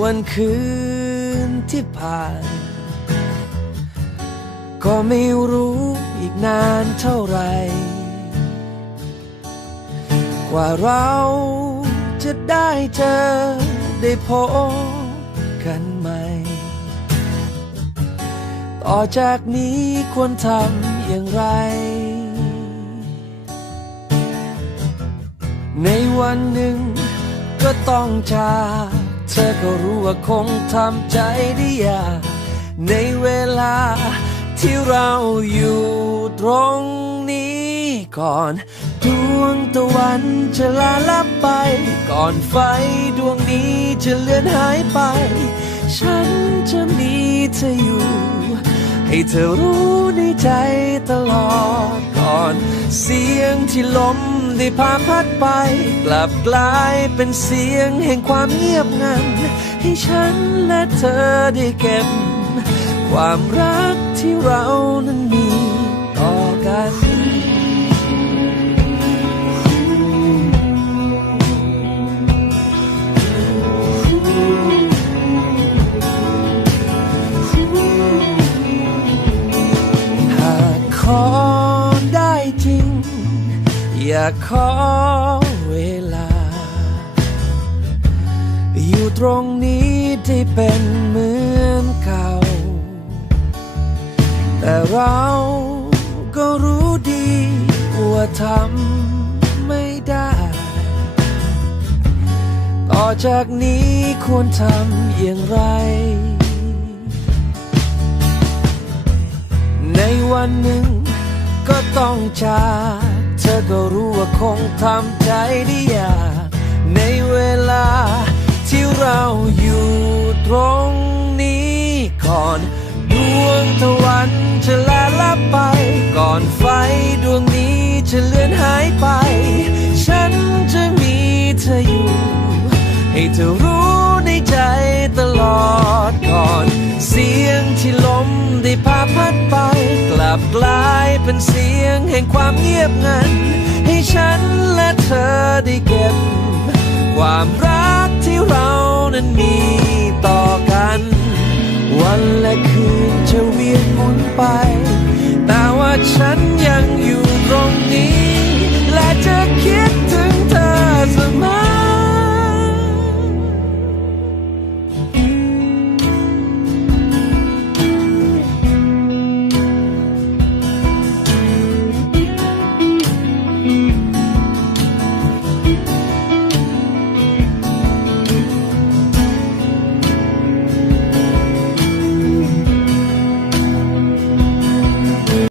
วันคืนที่ผ่าน ก็ไม่รู้อีกนานเท่าไรกว่าเราจะได้เจอได้พบกันใหม่ต่อจากนี้ควรทำอย่างไรในวันหนึ่งก็ต้องจากเธอก็รู้ว่าคงทำใจได้ยากในเวลาที่เราอยู่ตรงนี้ก่อนดวงตะวันจะลาลับไปก่อนไฟดวงนี้จะเลือนหายไปฉันจะมีเธออยู่ให้เธอรู้ในใจตลอดก่อนเสียงที่ลมได้พาพัดไปกลับกลายเป็นเสียงแห่งความเงียบงันให้ฉันและเธอได้เก็บความรักที่เรานั้นมีต่อกันหากขอได้จริงอยากขอเวลาอยู่ตรงนี้ได้เป็นเหมือนเก่าแต่เราก็รู้ดีว่าทำไม่ได้ต่อจากนี้ควรทำอย่างไรในวันหนึ่งก็ต้องจากเธอก็รู้ว่าคงทำใจได้ยากในเวลาที่เราอยู่ตรงนี้ก่อนดวงตะวันจะลาลับไปก่อนไฟดวงนี้จะเลือนหายไปฉันจะมีเธออยู่ให้เธอรู้ในใจตลอดก่อนเสียงที่ลมได้พาพัดไปกลับกลายเป็นเสียงแห่งความเงียบงันให้ฉันและเธอได้เก็บความรักที่เรานั้นมีต่อกันวันและคืนจะเวียนหมุนไปแต่ว่าฉัน